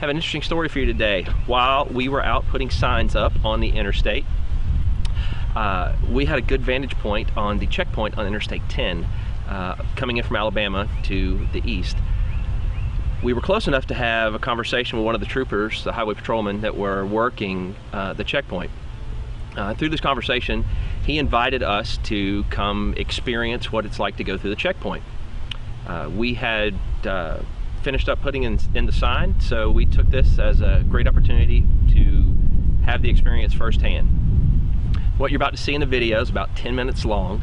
Have an interesting story for you today. While we were out putting signs up on the interstate, we had a good vantage point on the checkpoint on Interstate 10 coming in from Alabama to the east. We were close enough to have a conversation with one of the troopers, the highway patrolmen that were working the checkpoint. Through this conversation, he invited us to come experience what it's like to go through the checkpoint. We had finished up putting in the sign, so we took this as a great opportunity to have the experience firsthand. What you're about to see in the video is about 10 minutes long.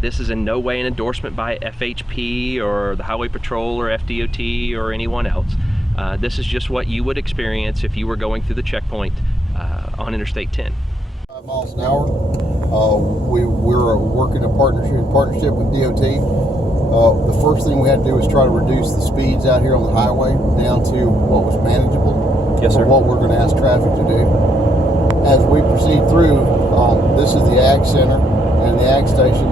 This is in no way an endorsement by FHP or the Highway Patrol or FDOT or anyone else. This is just what you would experience if you were going through the checkpoint on Interstate 10. 5 miles an hour. We're working in partnership with DOT. The first thing we had to do was try to reduce the speeds out here on the highway down to what was manageable. Yes, sir. For what we're going to ask traffic to do. As we proceed through, this is the Ag Center and the Ag Station.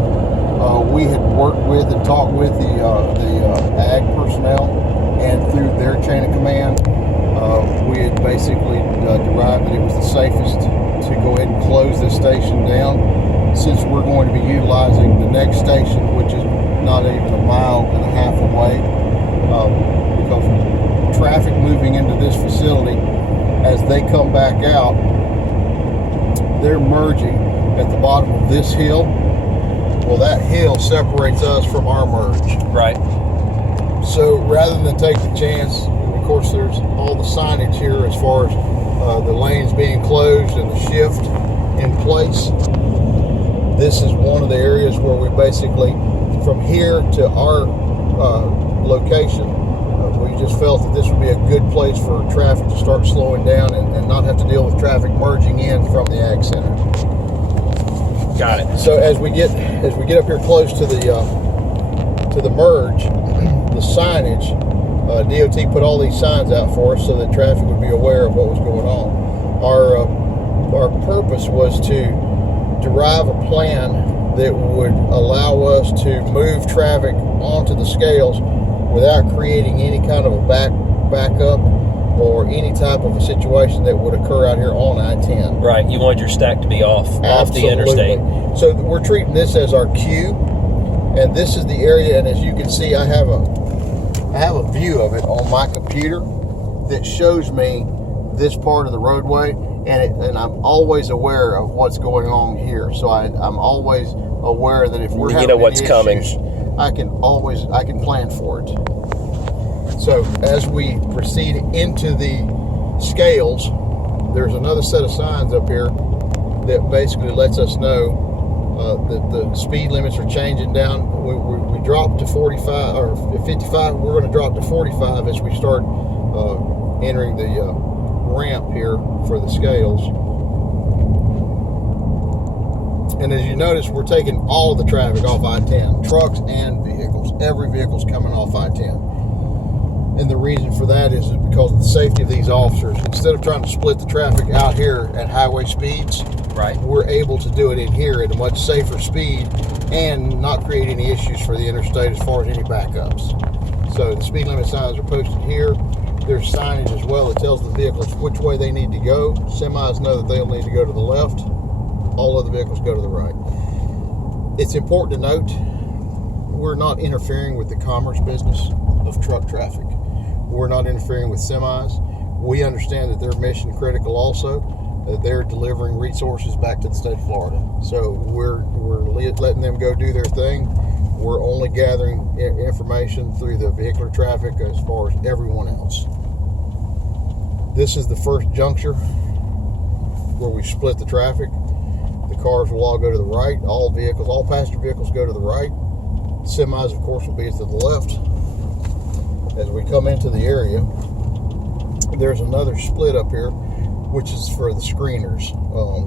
We had worked with and talked with the Ag personnel, and through their chain of command, we had basically derived that it was the safest to go ahead and close this station down, since we're going to be utilizing the next station, which is not even a mile and a half away, because traffic moving into this facility, as they come back out, they're merging at the bottom of this hill. Well, that hill separates us from our merge. Right. So rather than take the chance, of course there's all the signage here as far as the lanes being closed and the shift in place. This is one of the areas where we basically, from here to our location, we just felt that this would be a good place for traffic to start slowing down and not have to deal with traffic merging in from the Ag Center. Got it. So as we get up here close to the merge, the signage, DOT put all these signs out for us so that traffic would be aware of what was going on. Our purpose was to derive a plan that would allow us to move traffic onto the scales without creating any kind of a backup or any type of a situation that would occur out here on I-10. Right, you wanted your stack to be off the interstate. So we're treating this as our queue, and this is the area, and as you can see, I have a view of it on my computer that shows me this part of the roadway, and I'm always aware of what's going on here. So I'm always aware that if we're having what's issues, coming, I can plan for it. So as we proceed into the scales, there's another set of signs up here that basically lets us know that the speed limits are changing down. We dropped to 45 or 55. We're going to drop to 45 as we start entering the ramp here for the scales. And as you notice, we're taking all of the traffic off I-10, trucks and vehicles. Every vehicle's coming off I-10. And the reason for that is because of the safety of these officers. Instead of trying to split the traffic out here at highway speeds, right, we're able to do it in here at a much safer speed and not create any issues for the interstate as far as any backups. So the speed limit signs are posted here. There's signage as well that tells the vehicles which way they need to go. Semis know that they'll need to go to the left. All other vehicles go to the right. It's important to note, we're not interfering with the commerce business of truck traffic. We're not interfering with semis. We understand that they're mission critical also, that they're delivering resources back to the state of Florida. So we're letting them go do their thing. We're only gathering information through the vehicular traffic as far as everyone else. This is the first juncture where we split the traffic. The cars will all go to the right. All passenger vehicles go to the right. Semis, of course, will be to the left. As we come into the area, there's another split up here, which is for the screeners.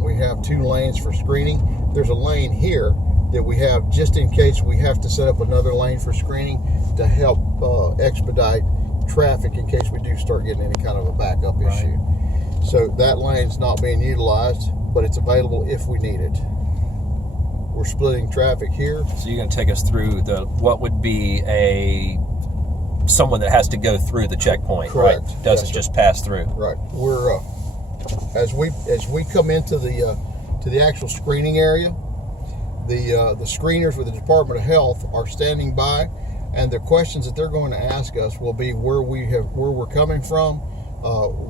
We have 2 lanes for screening. There's a lane here that we have just in case we have to set up another lane for screening to help expedite traffic in case we do start getting any kind of a backup issue. So that lane's not being utilized, but it's available if we need it. We're splitting traffic here. So you're going to take us through what would be a someone that has to go through the checkpoint, Correct. right? Doesn't just pass through. Right. We're as we come into the actual screening area, the screeners with the Department of Health are standing by, and the questions that they're going to ask us will be where we're coming from,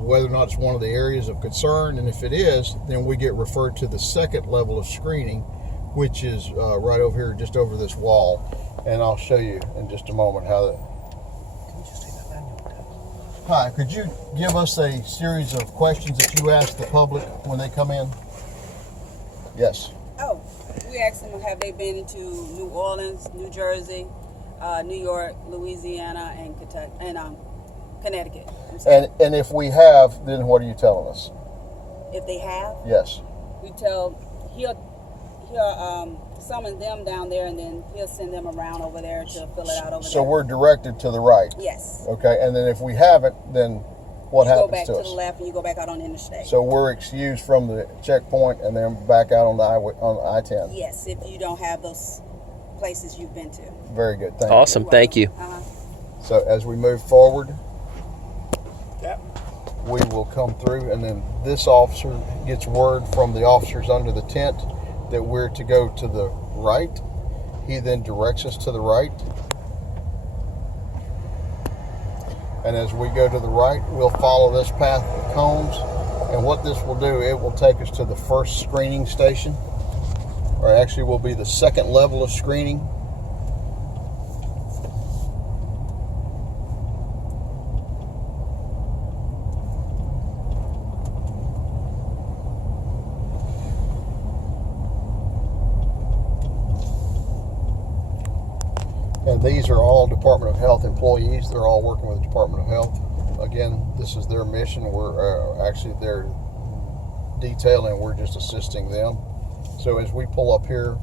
whether or not it's one of the areas of concern, and if it is, then we get referred to the second level of screening, which is right over here, just over this wall, and I'll show you in just a moment how that. Hi, could you give us a series of questions that you ask the public when they come in? Yes. Oh, we asked them, have they been to New Orleans, New Jersey, New York, Louisiana, and Kentucky, and Connecticut? And if we have, then what are you telling us? If they have, Yes. we tell he'll summon them down there, and then he'll send them around over there to fill it out over there. So we're directed to the right. Yes. Okay, and then if we haven't, then what you go happens back to to us? the left, and you go back out on the interstate. So we're excused from the checkpoint and then back out on the I-10. Yes, if you don't have those places you've been to. Very good. Thank Awesome. you. Thank you. So as we move forward, we will come through, and then this officer gets word from the officers under the tent that we're to go to the right. He then directs us to the right. And as we go to the right, we'll follow this path of cones. And what this will do, it will take us to the first screening station, or actually will be the second level of screening. And these are all Department of Health employees. They're all working with the Department of Health. Again, this is their mission. We're actually their detail, and we're just assisting them. So as we pull up here,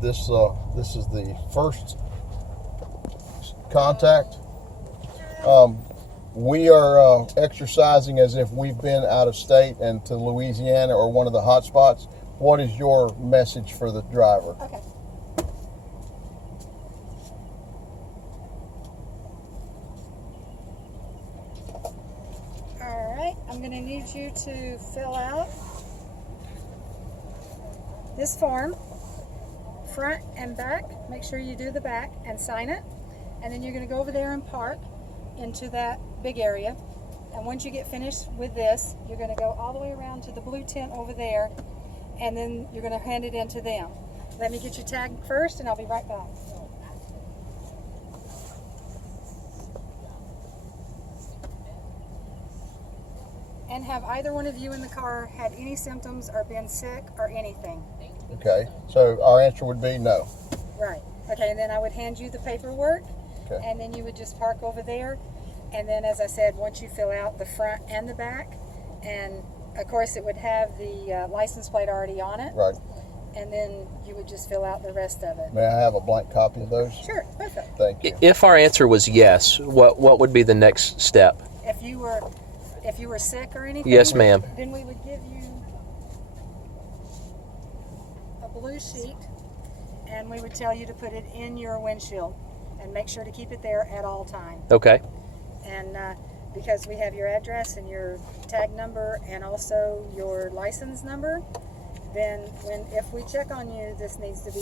this is the first contact. We are exercising as if we've been out of state and to Louisiana or one of the hot spots. What is your message for the driver? Okay. I'm going to need you to fill out this form, front and back. Make sure you do the back and sign it. And then you're going to go over there and park into that big area. And once you get finished with this, you're going to go all the way around to the blue tent over there, and then you're going to hand it in to them. Let me get your tag first, and I'll be right back. And have either one of you in the car had any symptoms or been sick or anything? Okay, so our answer would be no. Right. Okay, and then I would hand you the paperwork, Okay. and then you would just park over there. And then, as I said, once you fill out the front and the back, and of course it would have the license plate already on it. Right. And then you would just fill out the rest of it. May I have a blank copy of those? Sure, perfect. Thank you. If our answer was yes, what would be the next step? If you were sick or anything, Yes, ma'am. then we would give you a blue sheet, and we would tell you to put it in your windshield and make sure to keep it there at all times. Okay. And because we have your address and your tag number and also your license number, then if we check on you, this needs to be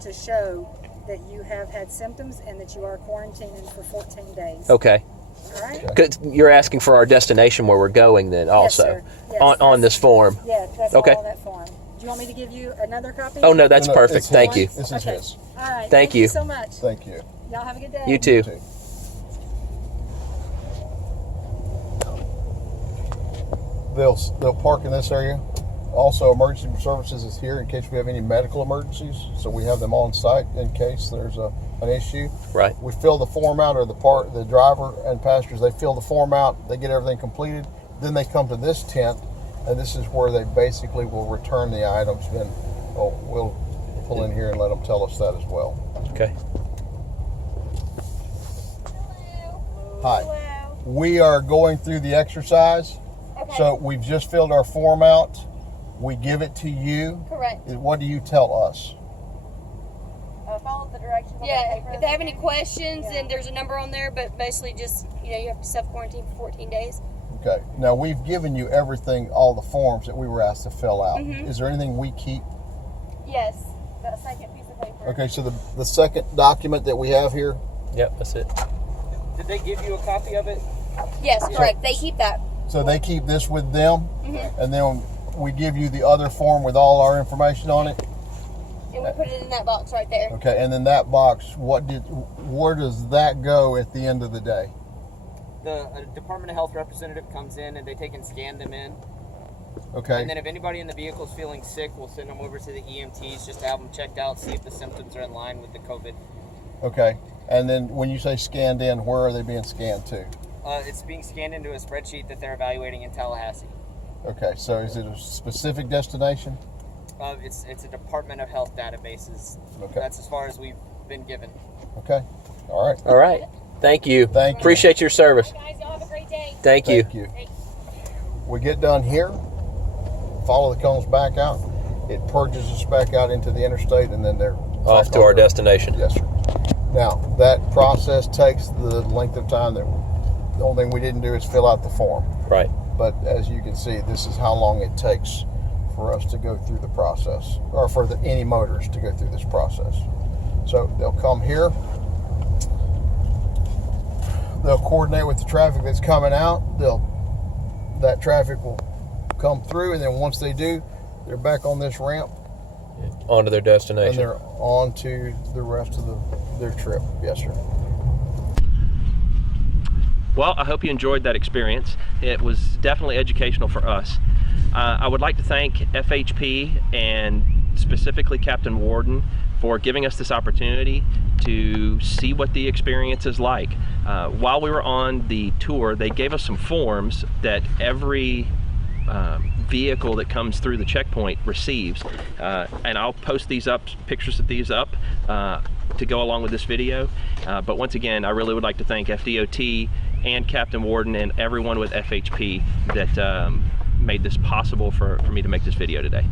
to show that you have had symptoms and that you are quarantining for 14 days. Okay. All right? 'Cause you're asking for our destination where we're going then also, Yes, sir. Yes, on this form. Yeah, that's Okay. all on that form. Do you want me to give you another copy? Oh, no, that's No, perfect. it's Thank you. his. This is Okay. his. All right. Thank you. So much. Thank you. Y'all have a good day. You too. They'll park in this area. Also, emergency services is here in case we have any medical emergencies, so we have them on site in case there's an issue. Right. We fill the form out, or the driver and passengers, they fill the form out, they get everything completed, then they come to this tent, and this is where they basically will return the items. Then we'll pull in here and let them tell us that as well. Okay. Hi. We are going through the exercise. Okay. So we've just filled our form out. We give it to you. Correct. What do you tell us? follow the directions on Yeah, the paper. if they have any questions, Yeah. then there's a number on there, but basically just, you have to self-quarantine for 14 days. Okay. Now we've given you everything, all the forms that we were asked to fill out. Mhm. Is there anything we keep? Yes. That second piece of paper. Okay, so the second document that we have here. Yep, that's it. Did they give you a copy of it? Yes, correct. They keep that. So they keep this with them, Mhm. and then we give you the other form with all our information on it. And we put it in that box right there. Okay, and then that box, where does that go at the end of the day? The Department of Health representative comes in and they take and scan them in. Okay. And then if anybody in the vehicle is feeling sick, we'll send them over to the EMTs just to have them checked out, see if the symptoms are in line with the COVID. Okay. And then when you say scanned in, where are they being scanned to? It's being scanned into a spreadsheet that they're evaluating in Tallahassee. Okay, so is it a specific destination? It's a Department of Health databases. Okay. That's as far as we've been given. Okay. All right. All right. Thank you. Thank you. Appreciate your service. Guys, y'all have a great day. Thank you. Thank you. We get done here, follow the cones back out. It purges us back out into the interstate, and then they're Off back to on our the- destination. Yes, sir. Now, that process takes the length of time that the only thing we didn't do is fill out the form. Right. But as you can see, this is how long it takes for us to go through the process, or for any motors to go through this process. So they'll come here, they'll coordinate with the traffic that's coming out, that traffic will come through, and then once they do, they're back on this ramp, On to their and destination. they're on to the rest of their trip. Yes, sir. Well, I hope you enjoyed that experience. It was definitely educational for us. I would like to thank FHP and specifically Captain Warden for giving us this opportunity to see what the experience is like. While we were on the tour, they gave us some forms that every vehicle that comes through the checkpoint receives, and I'll post these up, pictures of these up to go along with this video. But once again, I really would like to thank FDOT and Captain Warden and everyone with FHP that made this possible for me to make this video today.